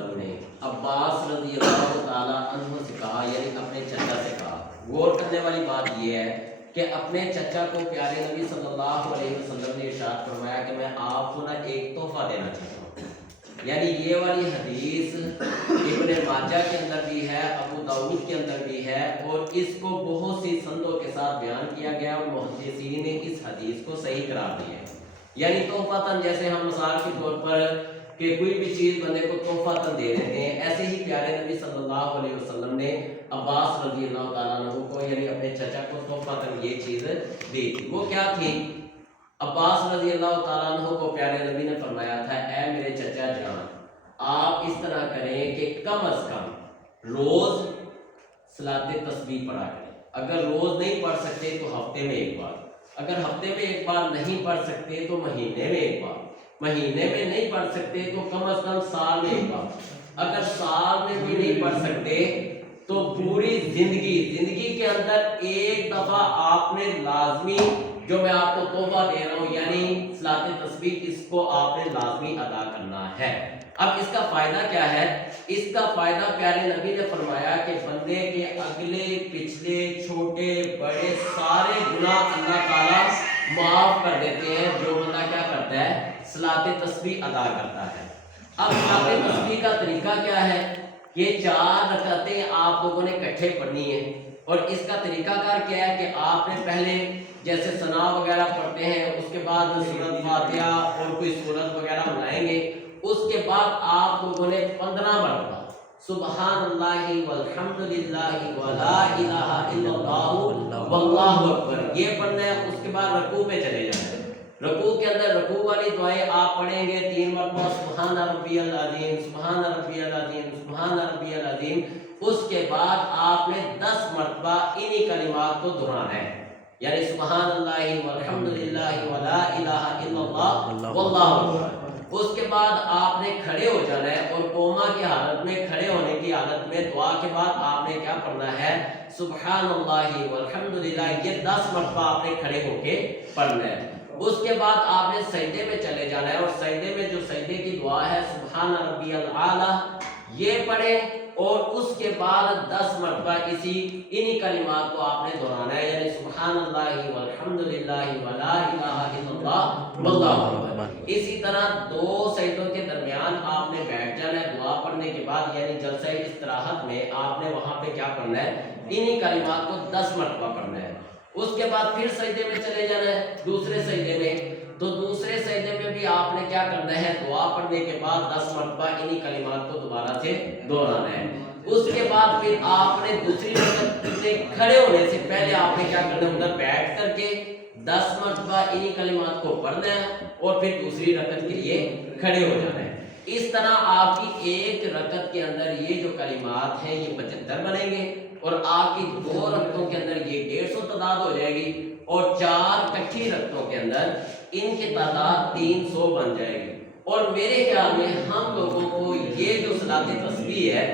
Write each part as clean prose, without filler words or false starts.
वसल्लम ने अब्बास रज़ी अल्लाह ताला अन्हु से कहा, यानी अपने चचा से कहा। गौर करने वाली बात यह है कि अपने चचा को प्यारे नबी सल्लल्लाहु अलैहि वसल्लम ने इरशाद फरमाया कि मैं आपको ना एक तोहफा देना चाहता हूँ। यानी ये वाली हदीस इब्ने माजा के अंदर भी है, अबू दाऊद के अंदर भी है, और इसको बहुत सी संदों के साथ बयान किया गया और मुहद्दिसीन ने इस हदीस को सही करार दिया है। यानी तोहफातन, जैसे हम मिसाल के तौर पर कि कोई भी चीज़ बंदे को तोहफातन दे देते हैं, ऐसे ही प्यारे नबी सल्लल्लाहु अलैहि वसल्लम ने अब्बास रज़ी अल्लाह ताला अन्हु को, यानी अपने चचा को तोहफातन ये चीज़ दी थी। वो क्या थी? अब्बास रज़ी अल्लाह ताला अन्हु को प्यारे नबी ने फरमाया था, ऐ मेरे चचा जान, आप इस तरह करें कि कम अज कम रोज सलाते तस्बीह पढ़ा करें। अगर रोज नहीं पढ़ सकते तो हफ्ते में एक बार, अगर हफ्ते में एक बार नहीं पढ़ सकते तो महीने में एक बार, महीने में नहीं पढ़ सकते तो कम अज कम साल में एक बार, अगर साल में भी नहीं पढ़ सकते तो पूरी जिंदगी के अंदर एक दफा आपने लाजमी, जो मैं आपको तोहफा दे रहा हूँ यानी सलाते तस्बीह, इसको आपने लाजमी अदा करना है। अब इसका फायदा क्या है? इसका फायदा प्यारे नबी ने फरमाया कि बंदे के अगले पिछले छोटे बड़े सारे गुनाह अल्लाह ताला माफ कर देते हैं जो बंदा क्या करता है? सलाते तस्बीह अदा करता है। अब सलाते तस्बीह का तरीका क्या है? ये 4 रकातें आप लोगों ने इकट्ठे पढ़नी है, और इसका तरीकाकार क्या है कि आपने पहले जैसे सना वगैरह पढ़ते हैं, उसके बाद सूरत फातिहा और कोई सूरत वगैरह बनाएंगे, उसके बाद आप लोगों ने 15 मरतबा सुबहानल्लाहि वल्हम्दुलिल्लाहि वला इलाहा इल्लल्लाहु वल्लाहु अकबर ये पढ़ना है। उसके बाद रकू में चले जाना है। रकू के अंदर रकू वाली दुआएं आप पढ़ेंगे 3 मरतबा, सुभान रब्बियल अज़ीम, सुभान रब्बियल अज़ीम, सुभान रब्बियल अज़ीम। उसके बाद आपने 10 मरतबा इन्हीं कलिमात को दोहराना है, यानी सुबहानल्लाहि वल्हम्दुलिल्लाहि वला इलाहा इल्लल्लाह वल्लाहु अकबर। उसके बाद आपने खड़े हो जाना है, और कोमा की हालत में, खड़े होने की हालत में दुआ के बाद आपने क्या पढ़ना है? सुबहानल्लाहि वल्हम्दुलिल्लाह, ये 10 मरतबा आपने खड़े होके पढ़ना है। उसके बाद आपने सजदे में चले जाना है, और सजदे में जो सजदे की दुआ है सुबहान रब्बियल आला ये पढ़े, और उसके बाद 10 मरतबा इन्हीं कलिमात को आपने दोहराना है, यानी सुबहानल्लाहि वल्हम्दुलिल्लाहि वला इलाहा इल्लल्लाह वल्लाहु अकबर। इसी तरह 2 सजदों के दरमियान आपने बैठ जाना है दुआ पढ़ने के बाद, यानी जलसा इस्तराहत में आपने वहां पे क्या पढ़ना है? इन्हीं कलिमात को 10 मरतबा पढ़ना है। उसके बाद फिर सजदे में चले जाना है, दूसरे सजदे में। तो दूसरे सजदे में भी आपने क्या करना है? दुआ पढ़ने के बाद 10 मरतबा इन्हीं कलिमात को दोबारा से दोहराना है। उसके बाद फिर आपने दूसरी रकअत में खड़े होने से पहले आपने क्या करना है? उधर बैठ करके 10 मरतबा इन्हीं कलिमात को पढ़ना है, और फिर दूसरी रकअत के लिए खड़े हो जाना है। इस तरह आपकी एक रकअत के अंदर ये जो कलिमात हैं ये 75 बनेंगे, और आपकी 2 रकअतों के अंदर ये 150 तादाद हो जाएगी, और 4 इकट्ठी रकअतों के अंदर इनकी तादाद 300 बन जाएगी। और मेरे ख्याल में हम लोगों को ये जो सलाते तस्बीह है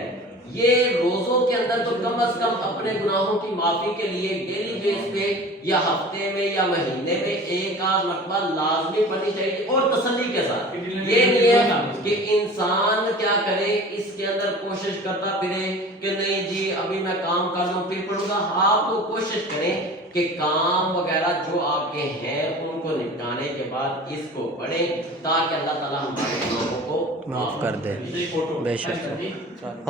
ये रोजों के अंदर तो कम से कम अपने गुनाहों की माफी के लिए डेली बेस पे या हफ्ते में या महीने में एक आध मरतबा लाजमी पढ़नी चाहिए, और तसल्ली के साथ। ये नहीं है कि इंसान क्या करे, इसके अंदर कोशिश करता फिरे कि नहीं जी अभी मैं काम कर लूं फिर पढ़ूंगा। आप लोग कोशिश करें कि काम वगैरह जो आपके हैं उनको निपटाने के बाद इसको पढ़ें, ताकि अल्लाह ताला हमारे गुनाहों को माफ कर दे। बेशक।